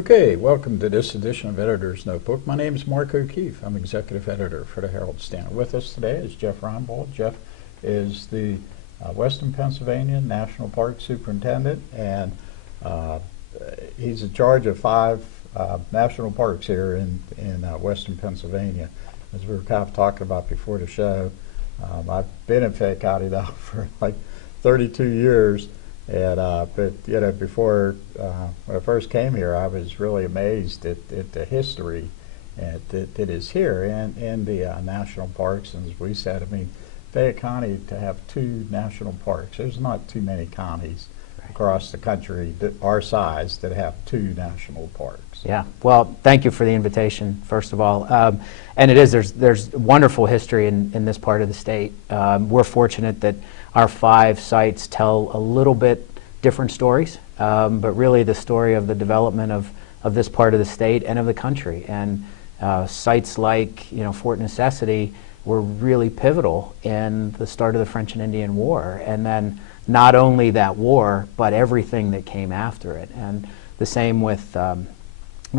Okay, welcome to this edition of Editor's Notebook. My name is Mark O'Keefe. I'm Executive Editor for the Herald-Standard. With us today is Jeff Reinbold. Jeff is the Western Pennsylvania National Park Superintendent, and he's in charge of 5 national parks here in Western Pennsylvania. As we were kind of talking about before the show, I've been in Fayette County now for like 32 years. And but you know, before when I first came here, I was really amazed at the history that is here in the national parks. And as we said, I mean, Fayette County, to have 2 national parks, there's not too many counties across the country that our size that have 2 national parks. Yeah, well, thank you for the invitation, first of all. And it is, there's wonderful history in this part of the state. We're fortunate that our 5 sites tell a little bit different stories, but really the story of the development of this part of the state and of the country. And sites like, Fort Necessity were really pivotal in the start of the French and Indian War. And then not only that war, but everything that came after it. And the same with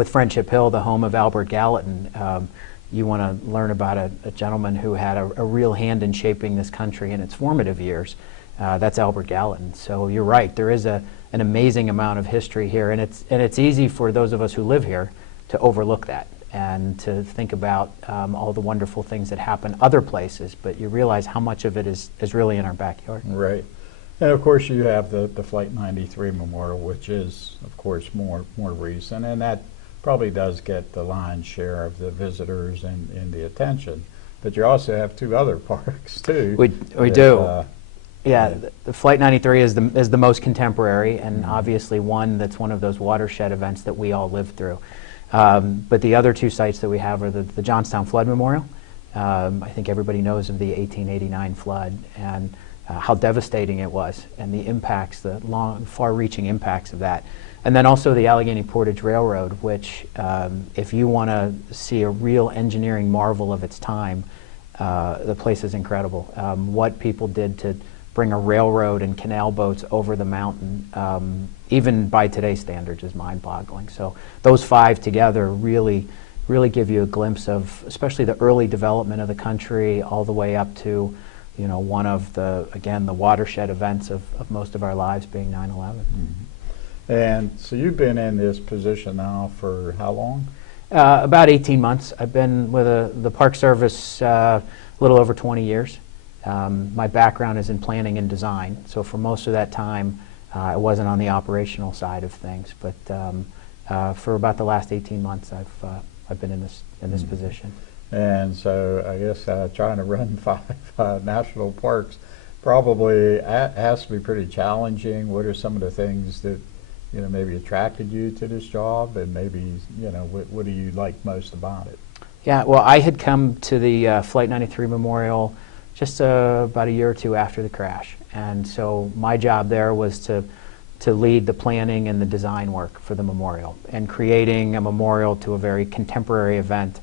Friendship Hill, the home of Albert Gallatin. You want to learn about a gentleman who had a real hand in shaping this country in its formative years. That's Albert Gallatin. So you're right, there is an amazing amount of history here, and it's easy for those of us who live here to overlook that and to think about all the wonderful things that happen other places, but you realize how much of it is really in our backyard. Right. And of course you have the Flight 93 Memorial, which is of course more recent, and that probably does get the lion's share of the visitors and the attention. But you also have 2 other parks too. We do. Yeah, the Flight 93 is the most contemporary, and obviously one that's one of those watershed events that we all lived through. But the other 2 sites that we have are the Johnstown Flood Memorial. I think everybody knows of the 1889 flood and how devastating it was, and the impacts, the long, far-reaching impacts of that. And then also the Allegheny Portage Railroad, which if you want to see a real engineering marvel of its time, the place is incredible. What people did to bring a railroad and canal boats over the mountain, even by today's standards, is mind-boggling. So those 5 together really give you a glimpse of, especially the early development of the country, all the way up to, one of the watershed events of most of our lives being 9/11. Mm-hmm. And so you've been in this position now for how long? About 18 months. I've been with the Park Service a little over 20 years. My background is in planning and design, so for most of that time I wasn't on the operational side of things. But for about the last 18 months, I've been in this position. And so I guess trying to run 5 national parks probably has to be pretty challenging. What are some of the things that maybe attracted you to this job, and maybe what do you like most about it? Yeah, well, I had come to the Flight 93 Memorial just about a year or 2 after the crash, and so my job there was to lead the planning and the design work for the memorial, and creating a memorial to a very contemporary event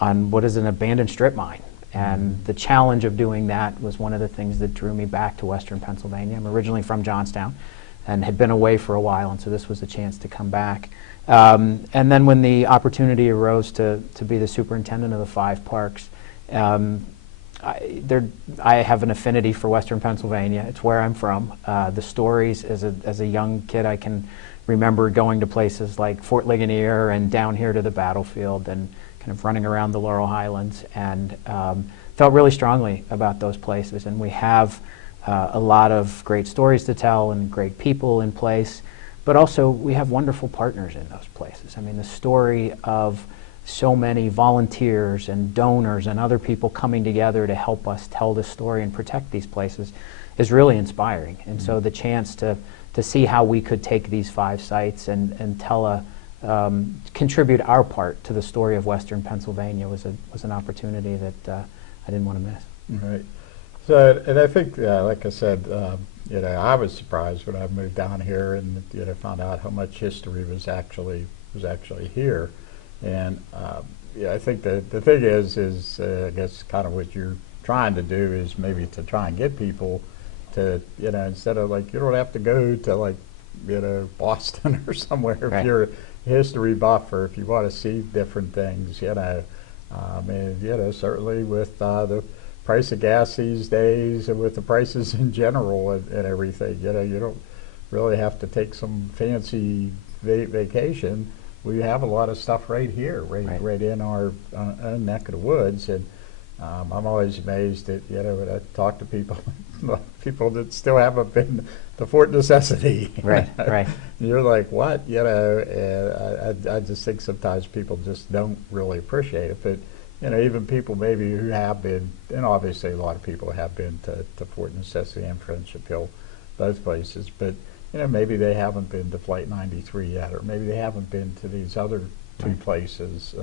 on what is an abandoned strip mine. And the challenge of doing that was one of the things that drew me back to Western Pennsylvania. I'm originally from Johnstown and had been away for a while, and so this was a chance to come back. And then when the opportunity arose to be the superintendent of the 5 parks, I have an affinity for Western Pennsylvania. It's where I'm from. The stories, as a young kid, I can remember going to places like Fort Ligonier and down here to the battlefield and kind of running around the Laurel Highlands, and felt really strongly about those places. And we have a lot of great stories to tell and great people in place, but also we have wonderful partners in those places. I mean, the story of so many volunteers and donors and other people coming together to help us tell this story and protect these places is really inspiring. And so the chance to see how we could take these 5 sites and tell contribute our part to the story of Western Pennsylvania was an opportunity that I didn't want to miss. Right. So, and I think, like I said, I was surprised when I moved down here and found out how much history was actually here. And I think the thing is I guess kind of what you're trying to do is maybe to try and get people to, instead of like, you don't have to go to like, Boston or somewhere. Right. history buff, or if you want to see different things, and certainly with the price of gas these days, and with the prices in general and everything, you don't really have to take some fancy vacation. We have a lot of stuff right here, right in our neck of the woods, and I'm always amazed that when I talk to people, people that still haven't been to Fort Necessity. Right. You're like, what? And I just think sometimes people just don't really appreciate it. But even people maybe who have been, and obviously a lot of people have been to Fort Necessity and Friendship Hill, both places. But maybe they haven't been to Flight 93 yet, or maybe they haven't been to these other two places,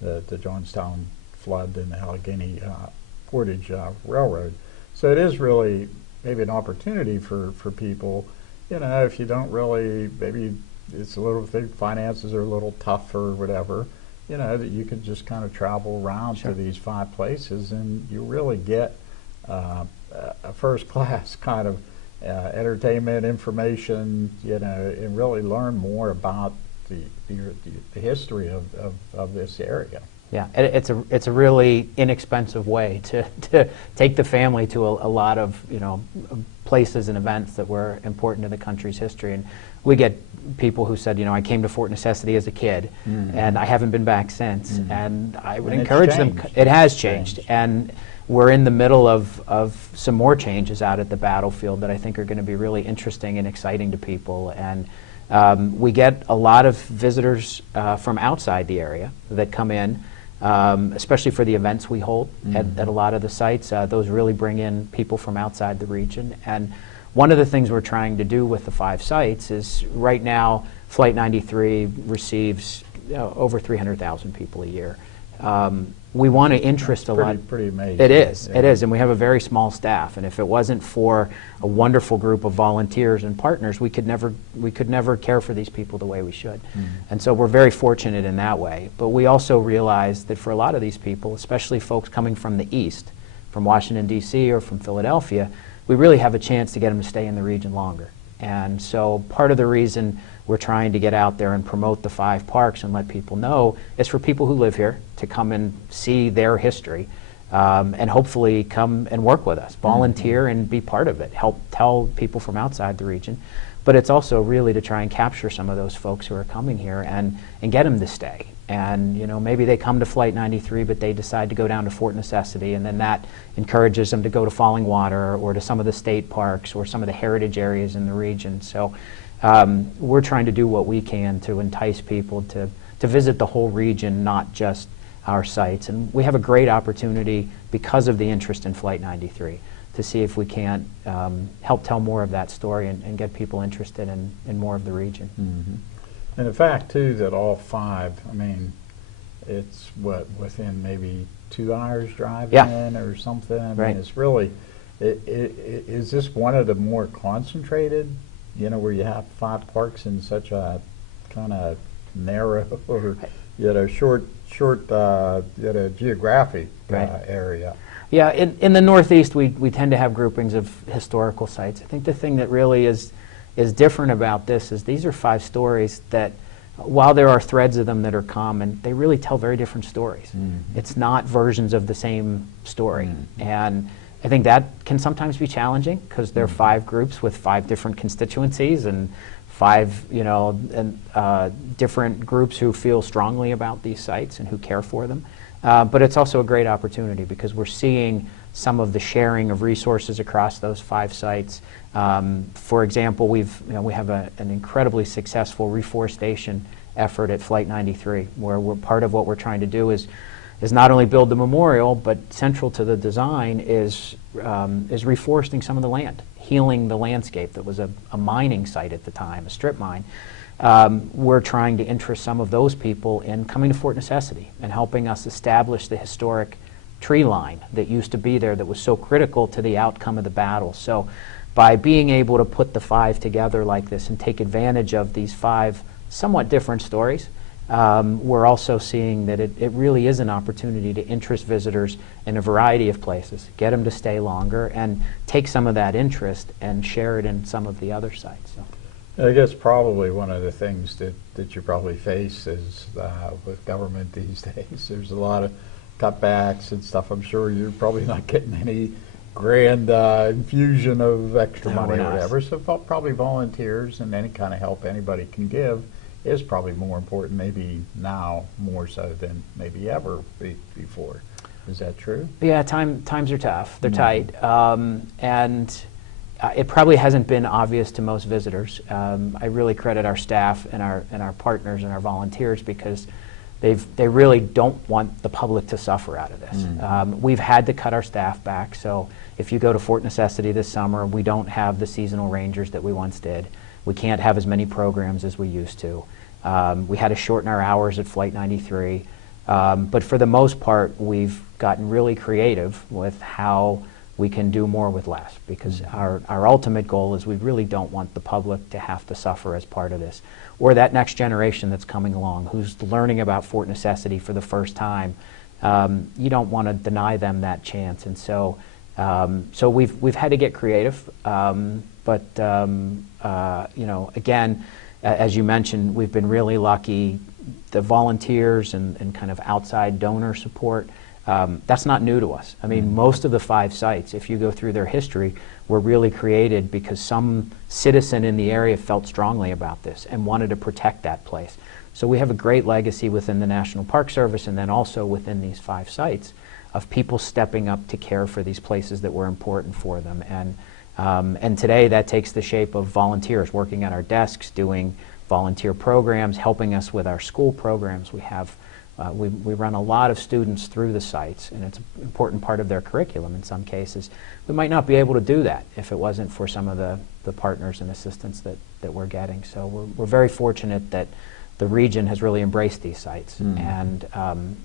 the Johnstown Flood and the Allegheny Portage Railroad. So it is really maybe an opportunity for people, if you don't really, maybe it's a little thing, finances are a little tough or whatever, that you could just kind of travel around to these 5 places, and you really get a first class kind of entertainment, information, and really learn more about the history of this area. Yeah, it's a really inexpensive way to take the family to a lot of places and events that were important to the country's history. And we get people who said, I came to Fort Necessity as a kid, and I haven't been back since. And I would encourage them. It has changed, and we're in the middle of some more changes out at the battlefield that I think are going to be really interesting and exciting to people. And we get a lot of visitors from outside the area that come in. Especially for the events we hold at a lot of the sites. Those really bring in people from outside the region. And one of the things we're trying to do with the 5 sites is right now Flight 93 receives over 300,000 people a year. We want to interest a lot. Pretty amazing. It is, and we have a very small staff. And if it wasn't for a wonderful group of volunteers and partners, we could never care for these people the way we should. And so we're very fortunate in that way. But we also realize that for a lot of these people, especially folks coming from the east, from Washington D.C. or from Philadelphia, we really have a chance to get them to stay in the region longer. And so part of the reason we're trying to get out there and promote the 5 parks and let people know is for people who live here to come and see their history, and hopefully come and work with us, volunteer and be part of it, help tell people from outside the region. But it's also really to try and capture some of those folks who are coming here and get them to stay. And maybe they come to Flight 93, but they decide to go down to Fort Necessity, and then that encourages them to go to Falling Water or to some of the state parks or some of the heritage areas in the region. So we're trying to do what we can to entice people to visit the whole region, not just our sites. And we have a great opportunity because of the interest in Flight 93 to see if we can't help tell more of that story and get people interested in more of the region. And the fact, too, that all 5, it's within maybe 2 hours driving or something. I mean, it's really, is this one of the more concentrated, where you have 5 parks in such a kind of narrow or, short geographic area? Yeah, in the Northeast, we tend to have groupings of historical sites. I think the thing that really is different about this is these are 5 stories that, while there are threads of them that are common, they really tell very different stories. It's not versions of the same story. And I think that can sometimes be challenging because there are 5 groups with 5 different constituencies and 5 different groups who feel strongly about these sites and who care for them. But it's also a great opportunity because we're seeing some of the sharing of resources across those 5 sites. For example, we have an incredibly successful reforestation effort at Flight 93, where part of what we're trying to do is not only build the memorial, but central to the design is reforesting some of the land, healing the landscape that was a mining site at the time, a strip mine. We're trying to interest some of those people in coming to Fort Necessity and helping us establish the historic tree line that used to be there that was so critical to the outcome of the battle. So by being able to put the 5 together like this and take advantage of these 5 somewhat different stories, we're also seeing that it really is an opportunity to interest visitors in a variety of places, get them to stay longer, and take some of that interest and share it in some of the other sites. So. I guess probably one of the things that you probably face is with government these days, there's a lot of cutbacks and stuff. I'm sure you're probably not getting any grand infusion of extra No, money we're or not. whatever. So probably volunteers and any kind of help anybody can give is probably more important, maybe now more so than maybe ever before. Is that true? Yeah, times are tough. They're tight. And it probably hasn't been obvious to most visitors. I really credit our staff and our partners and our volunteers because they really don't want the public to suffer out of this. We've had to cut our staff back. So if you go to Fort Necessity this summer, we don't have the seasonal rangers that we once did. We can't have as many programs as we used to. We had to shorten our hours at Flight 93. But for the most part, we've gotten really creative with how we can do more with less, because our ultimate goal is we really don't want the public to have to suffer as part of this, or that next generation that's coming along who's learning about Fort Necessity for the first time. You don't want to deny them that chance, and so we've had to get creative. But you know, again, as you mentioned, we've been really lucky. The volunteers and kind of outside donor support, that's not new to us. I mean, most of the 5 sites, if you go through their history, were really created because some citizen in the area felt strongly about this and wanted to protect that place. So we have a great legacy within the National Park Service and then also within these 5 sites of people stepping up to care for these places that were important for them. And today that takes the shape of volunteers working at our desks, doing volunteer programs, helping us with our school programs. We have we run a lot of students through the sites, and it's an important part of their curriculum in some cases. We might not be able to do that if it wasn't for some of the partners and assistance that we're getting. So we're very fortunate that the region has really embraced these sites, and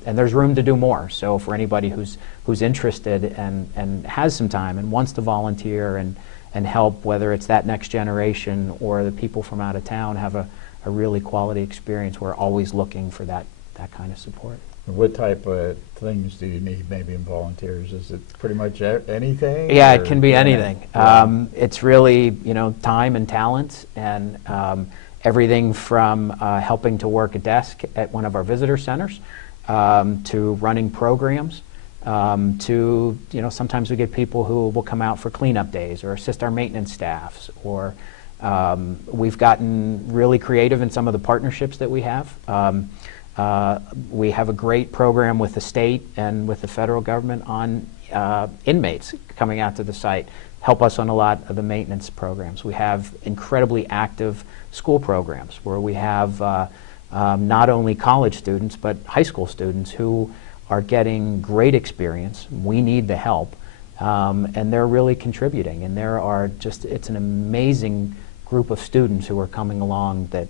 there's room to do more. So for anybody who's interested and has some time and wants to volunteer and help, whether it's that next generation or the people from out of town have a really quality experience, we're always looking for that kind of support. What type of things do you need maybe in volunteers? Is it pretty much anything? Yeah, or, it can be anything. Yeah. It's really, you know, time and talents, and everything from helping to work a desk at one of our visitor centers to running programs to, you know, sometimes we get people who will come out for cleanup days or assist our maintenance staffs, or we've gotten really creative in some of the partnerships that we have. We have a great program with the state and with the federal government on inmates coming out to the site, help us on a lot of the maintenance programs. We have incredibly active school programs where we have not only college students but high school students who are getting great experience. We need the help, and they're really contributing, and there are it's an amazing group of students who are coming along that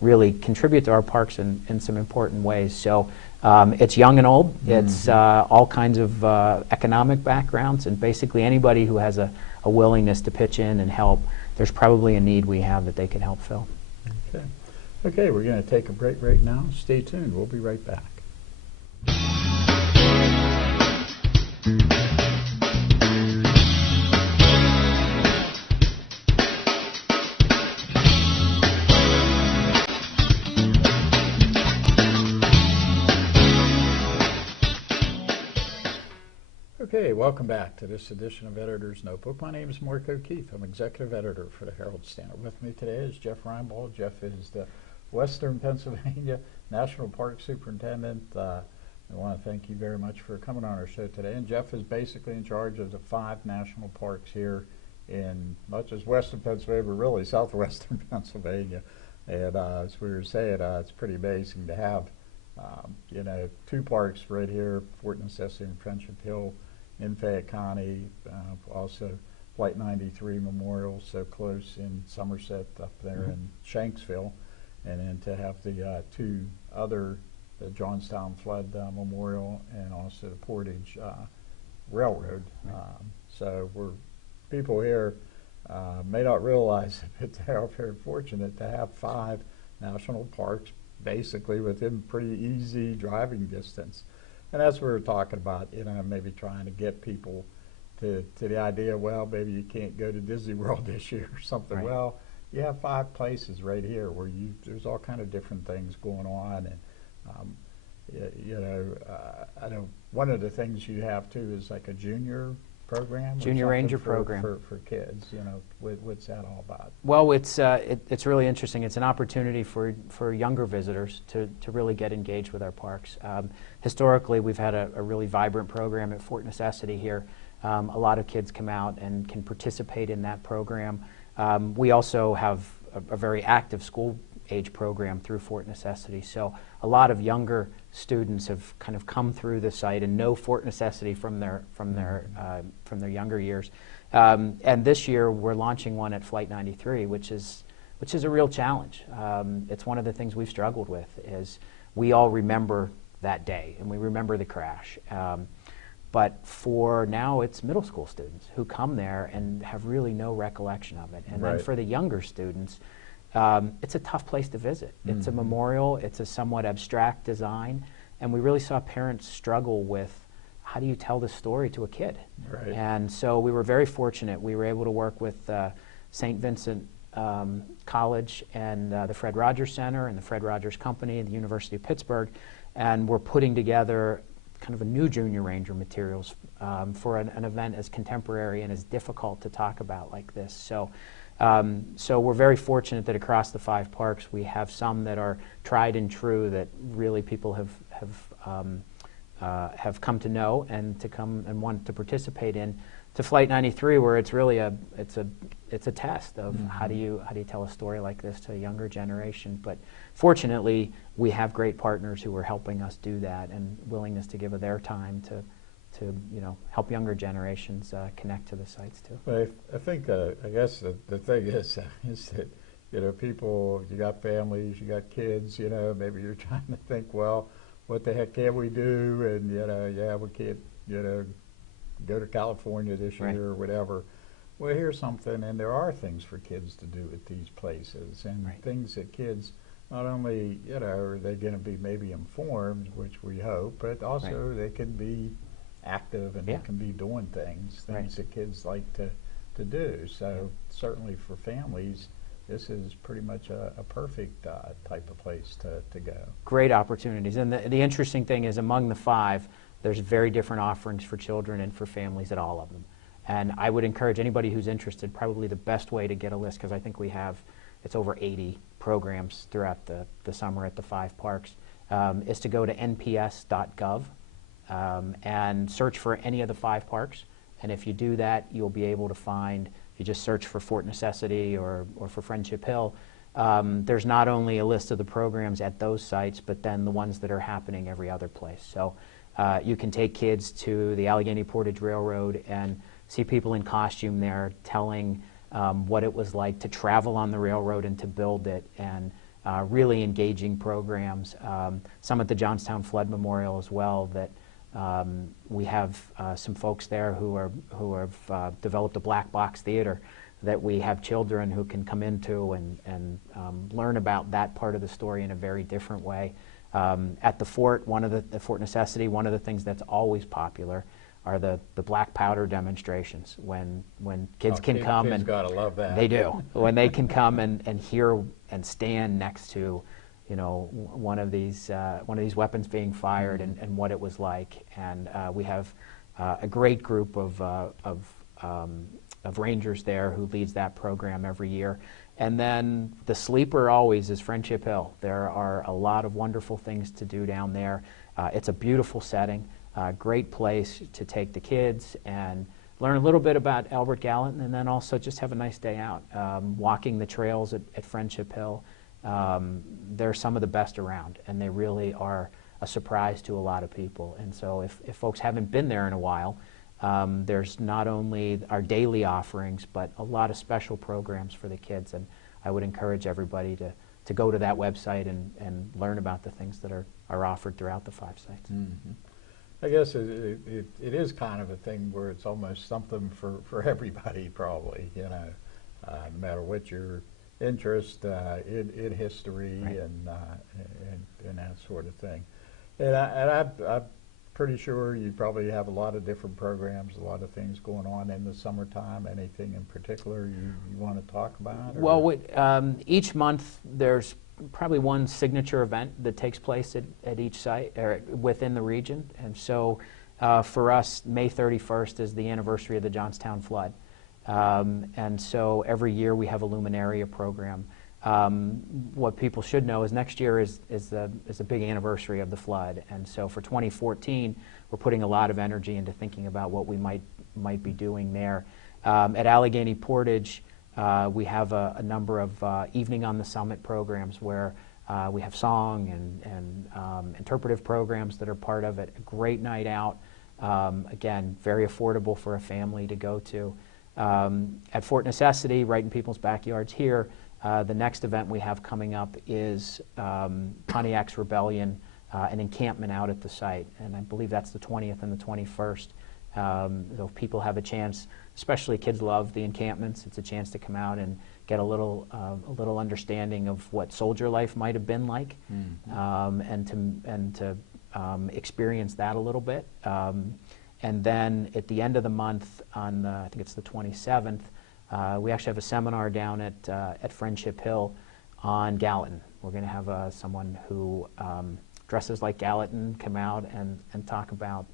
really contribute to our parks in some important ways. So it's young and old. It's all kinds of economic backgrounds, and basically anybody who has a willingness to pitch in and help, there's probably a need we have that they can help fill. Okay, we're going to take a break right now. Stay tuned. We'll be right back. Okay, welcome back to this edition of Editor's Notebook. My name is Mark O'Keefe. I'm Executive Editor for the Herald-Standard. With me today is Jeff Reinbold. Jeff is the Western Pennsylvania National Park Superintendent. I want to thank you very much for coming on our show today. And Jeff is basically in charge of the 5 national parks here in not just Western Pennsylvania, but really southwestern Pennsylvania. And as we were saying, it's pretty amazing to have, 2 parks right here, Fort Necessity and Friendship Hill, in Fayette County, also Flight 93 Memorial, so close in Somerset up there in Shanksville, and then to have the 2 other, the Johnstown Flood Memorial and also the Portage Railroad. So people here may not realize it, but they're very fortunate to have 5 national parks basically within pretty easy driving distance. And that's what we were talking about, maybe trying to get people to the idea, well, maybe you can't go to Disney World this year or something. Right. Well, you have 5 places right here where there's all kind of different things going on, and I know one of the things you have too is like a junior program, or Junior something Ranger program for kids. What's that all about? Well, it's really interesting. It's an opportunity for younger visitors to really get engaged with our parks. Historically, we've had a really vibrant program at Fort Necessity here. A lot of kids come out and can participate in that program. We also have a very active school age program through Fort Necessity. So a lot of younger students have kind of come through the site and know Fort Necessity from their younger years. And this year we're launching one at Flight 93, which is a real challenge. It's one of the things we've struggled with. Is we all remember that day and we remember the crash. But for now, it's middle school students who come there and have really no recollection of it. And then for the younger students, it's a tough place to visit. It's a memorial. It's a somewhat abstract design. And we really saw parents struggle with, how do you tell this story to a kid? Right. And so we were very fortunate. We were able to work with St. Vincent College and the Fred Rogers Center and the Fred Rogers Company and the University of Pittsburgh. And we're putting together kind of a new Junior Ranger materials for an event as contemporary and as difficult to talk about like this. So we're very fortunate that across the 5 parks we have some that are tried and true that really people have come to know and to come and want to participate in, to Flight 93, where it's really it's a test of how do you tell a story like this to a younger generation. But fortunately, we have great partners who are helping us do that and willingness to give of their time to help younger generations connect to the sites too. But I think I guess the thing is that people, you got families, you got kids, maybe you're trying to think, well, what the heck can we do? And we can't go to California this year or whatever. Well, here's something, and there are things for kids to do at these places, and things that kids, not only are they going to be maybe informed, which we hope, but also they can be active and they can be doing things that kids like to do. So certainly for families, this is pretty much a perfect type of place to go. Great opportunities. And the interesting thing is, among the 5, there's very different offerings for children and for families at all of them. And I would encourage anybody who's interested, probably the best way to get a list, because I think it's over 80 programs throughout the summer at the 5 parks, is to go to nps.gov and search for any of the 5 parks. And if you do that, you'll be able to find, if you just search for Fort Necessity or for Friendship Hill, there's not only a list of the programs at those sites, but then the ones that are happening every other place. So you can take kids to the Allegheny Portage Railroad and see people in costume there telling what it was like to travel on the railroad and to build it, and really engaging programs. Some at the Johnstown Flood Memorial as well, that we have some folks there who have developed a black box theater that we have children who can come into and learn about that part of the story in a very different way. At the fort, the Fort Necessity, one of the things that's always popular are the black powder demonstrations, when kids can come, and gotta love that. They do. When they can come and hear and stand next to one of these weapons being fired, and what it was like. And we have a great group of rangers there who leads that program every year. And then the sleeper always is Friendship Hill. There are a lot of wonderful things to do down there. It's a beautiful setting, great place to take the kids and learn a little bit about Albert Gallatin, and then also just have a nice day out. Walking the trails at Friendship Hill, they're some of the best around, and they really are a surprise to a lot of people. And so if folks haven't been there in a while, there's not only our daily offerings, but a lot of special programs for the kids. And I would encourage everybody to go to that website and learn about the things that are offered throughout the 5 sites. Mm-hmm. I guess it is kind of a thing where it's almost something for everybody, probably, no matter what your interest in history and that sort of thing. And I've pretty sure you probably have a lot of different programs, a lot of things going on in the summertime. Anything in particular you want to talk about? Or? Well, each month there's probably one signature event that takes place at each site or within the region. And so for us, May 31st is the anniversary of the Johnstown flood. And so every year we have a Luminaria program. What people should know is next year is a big anniversary of the flood. And so for 2014, we're putting a lot of energy into thinking about what we might be doing there. At Allegheny Portage, we have a number of Evening on the Summit programs where we have song and interpretive programs that are part of it. A great night out. Again, very affordable for a family to go to. At Fort Necessity, right in people's backyards here, the next event we have coming up is Pontiac's Rebellion, an encampment out at the site. And I believe that's the 20th and the 21st. So people have a chance, especially kids love the encampments. It's a chance to come out and get a little understanding of what soldier life might have been like, and to experience that a little bit. And then at the end of the month, on I think it's the 27th, we actually have a seminar down at Friendship Hill on Gallatin. We're going to have someone who dresses like Gallatin come out and talk about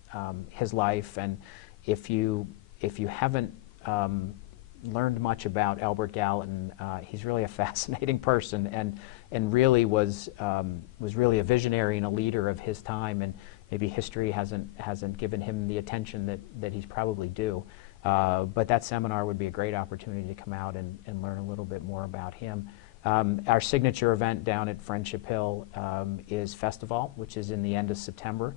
his life. And if you haven't learned much about Albert Gallatin, he's really a fascinating person, and really was really a visionary and a leader of his time. And maybe history hasn't given him the attention that he's probably due. But that seminar would be a great opportunity to come out and learn a little bit more about him. Our signature event down at Friendship Hill is Festival, which is in the end of September.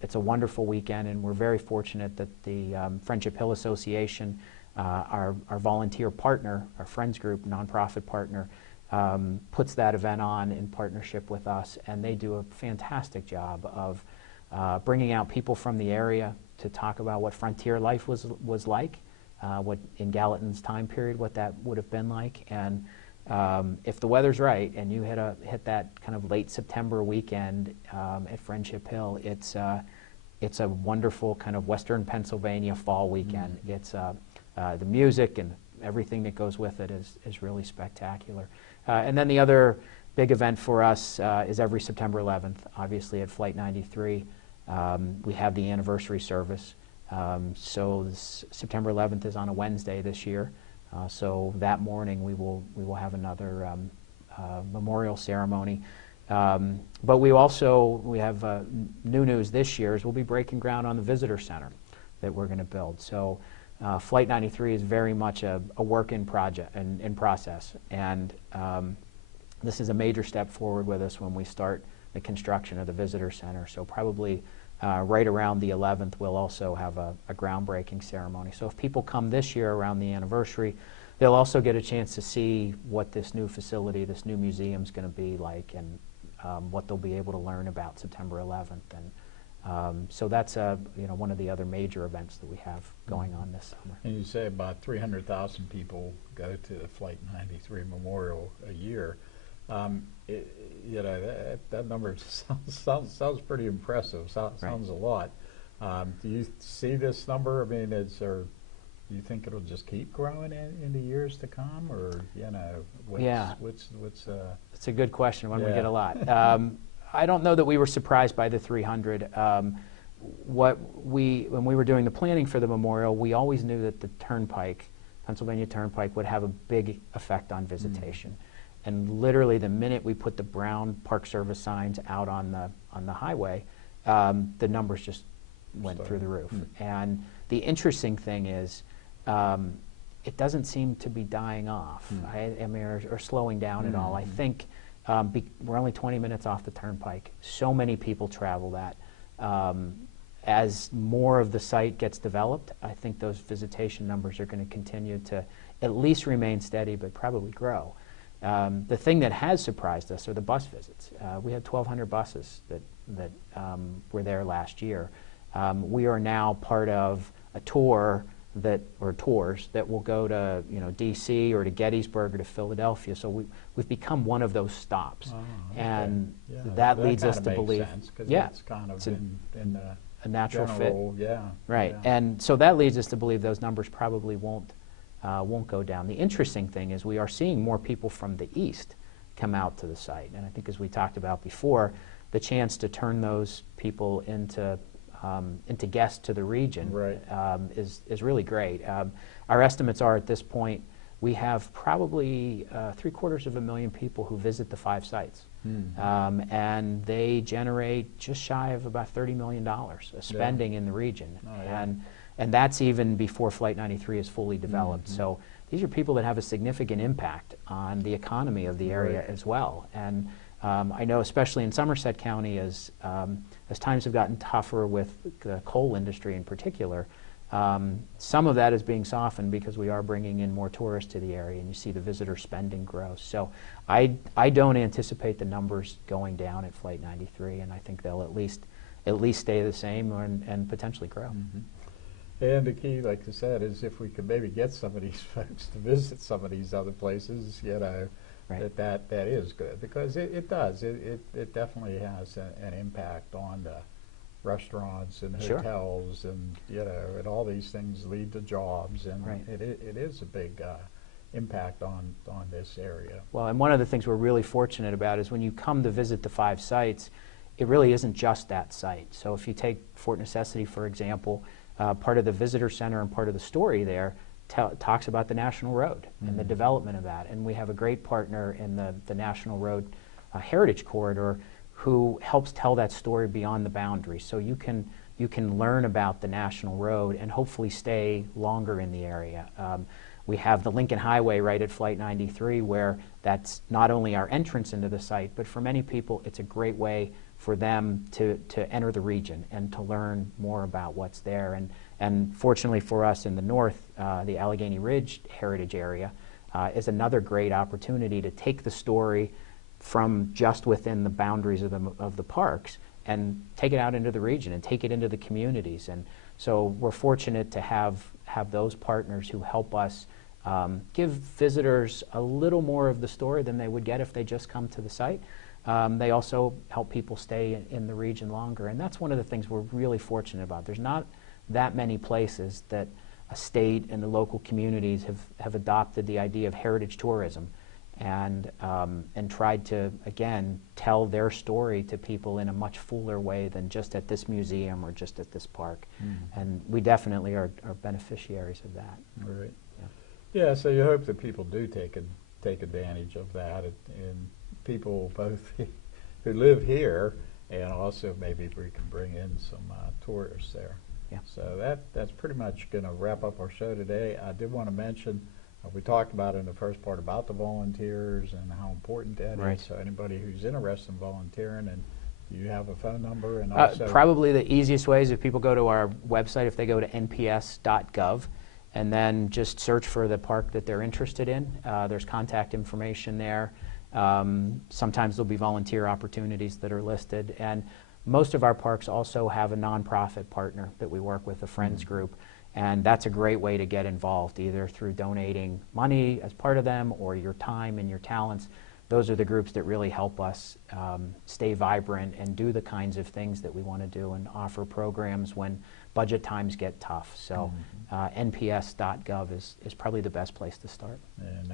It's a wonderful weekend, and we're very fortunate that the Friendship Hill Association, our volunteer partner, our Friends Group nonprofit partner, puts that event on in partnership with us, and they do a fantastic job of bringing out people from the area to talk about what frontier life was like, what in Gallatin's time period, what that would have been like. And if the weather's right and you hit that kind of late September weekend at Friendship Hill, it's a wonderful kind of Western Pennsylvania fall weekend. It's the music and everything that goes with it is really spectacular. And then the other big event for us is every September 11th, obviously at Flight 93. We have the anniversary service. So this September 11th is on a Wednesday this year. So that morning we will have another memorial ceremony. But we have new news this year is we'll be breaking ground on the visitor center that we're going to build. So Flight 93 is very much a work in process, and this is a major step forward with us when we start the construction of the visitor center. So probably right around the 11th, we'll also have a groundbreaking ceremony. So if people come this year around the anniversary, they'll also get a chance to see what this new facility, this new museum is going to be like, and what they'll be able to learn about September 11th. And so that's one of the other major events that we have going on this summer. And you say about 300,000 people go to the Flight 93 Memorial a year. That number sounds pretty impressive. Sounds a lot. Do you see this number? I mean, do you think it'll just keep growing in the years to come, or what's It's a good question. One we get a lot. I don't know that we were surprised by the 300. When we were doing the planning for the memorial, we always knew that the Pennsylvania Turnpike, would have a big effect on visitation. And literally, the minute we put the brown Park Service signs out on the highway, the numbers just went through the roof. And the interesting thing is, it doesn't seem to be dying off, or slowing down at all. I think we're only 20 minutes off the Turnpike. So many people travel that. As more of the site gets developed, I think those visitation numbers are going to continue to at least remain steady, but probably grow. The thing that has surprised us are the bus visits. We had 1,200 buses that were there last year. We are now part of a tours that will go to D.C. or to Gettysburg or to Philadelphia. So we've become one of those stops, and that leads us to believe. Makes sense, 'cause it's kind of in a natural general, fit. yeah. Right, Yeah. and so that leads us to believe those numbers probably won't go down. The interesting thing is we are seeing more people from the east come out to the site, and I think as we talked about before, the chance to turn those people into guests to the region Right. is really great. Our estimates are at this point we have probably 750,000 people who visit the 5 sites. And they generate just shy of about $30 million of spending in the region. Oh, yeah. And that's even before Flight 93 is fully developed. So these are people that have a significant impact on the economy of the area Right. as well. And I know especially in Somerset County as times have gotten tougher with the coal industry in particular, some of that is being softened because we are bringing in more tourists to the area, and you see the visitor spending grow. So I don't anticipate the numbers going down at Flight 93, and I think they'll at least stay the same and potentially grow. And the key, like you said, is if we could maybe get some of these folks to visit some of these other places, you know, Right. that is good, because it does. It definitely has an impact on the restaurants and Sure. hotels, and you know, and all these things lead to jobs, and Right. it is a big impact on this area. Well, and one of the things we're really fortunate about is when you come to visit the 5 sites, it really isn't just that site. So if you take Fort Necessity, for example, part of the visitor center and part of the story there talks about the National Road and the development of that. And we have a great partner in the National Road Heritage Corridor who helps tell that story beyond the boundary. So you can learn about the National Road and hopefully stay longer in the area. We have the Lincoln Highway right at Flight 93, where that's not only our entrance into the site, but for many people it's a great way for them to enter the region and to learn more about what's there. And fortunately for us in the north, the Allegheny Ridge Heritage Area is another great opportunity to take the story from just within the boundaries of the parks and take it out into the region and take it into the communities. And so we're fortunate to have those partners who help us give visitors a little more of the story than they would get if they just come to the site. They also help people stay in the region longer, and that's one of the things we're really fortunate about. There's not that many places that a state and the local communities have adopted the idea of heritage tourism and tried to, again, tell their story to people in a much fuller way than just at this museum or just at this park. And we definitely are beneficiaries of that. Right. Yeah. Yeah, so you hope that people do take advantage of that, and people both who live here, and also maybe we can bring in some tourists there. Yeah. So that's pretty much going to wrap up our show today. I did want to mention, we talked about in the first part about the volunteers and how important that Right. is. So anybody who's interested in volunteering, and you have a phone number, and also Probably the easiest way is if people go to our website, if they go to nps.gov, and then just search for the park that they're interested in. There's contact information there. Sometimes there'll be volunteer opportunities that are listed. And most of our parks also have a nonprofit partner that we work with, a friends group. And that's a great way to get involved, either through donating money as part of them or your time and your talents. Those are the groups that really help us stay vibrant and do the kinds of things that we want to do and offer programs when budget times get tough. So nps.gov is probably the best place to start. And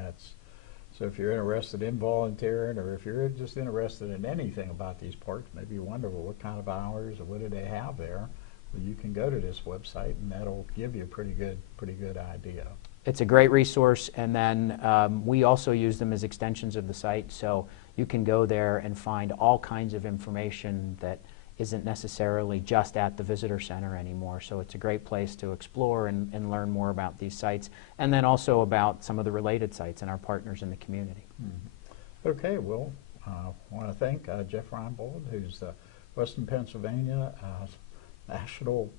so if you're interested in volunteering, or if you're just interested in anything about these parks, maybe you wonder, well, what kind of hours or what do they have there? Well, you can go to this website, and that'll give you a pretty good idea. It's a great resource, and then we also use them as extensions of the site, so you can go there and find all kinds of information that isn't necessarily just at the visitor center anymore. So it's a great place to explore and learn more about these sites, and then also about some of the related sites and our partners in the community. Okay, well, I want to thank Jeff Reinbold, who's the Western Pennsylvania National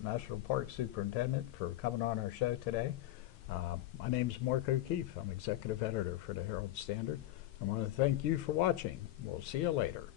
Park Superintendent, for coming on our show today. My name is Mark O'Keefe. I'm Executive Editor for the Herald-Standard. I want to thank you for watching. We'll see you later.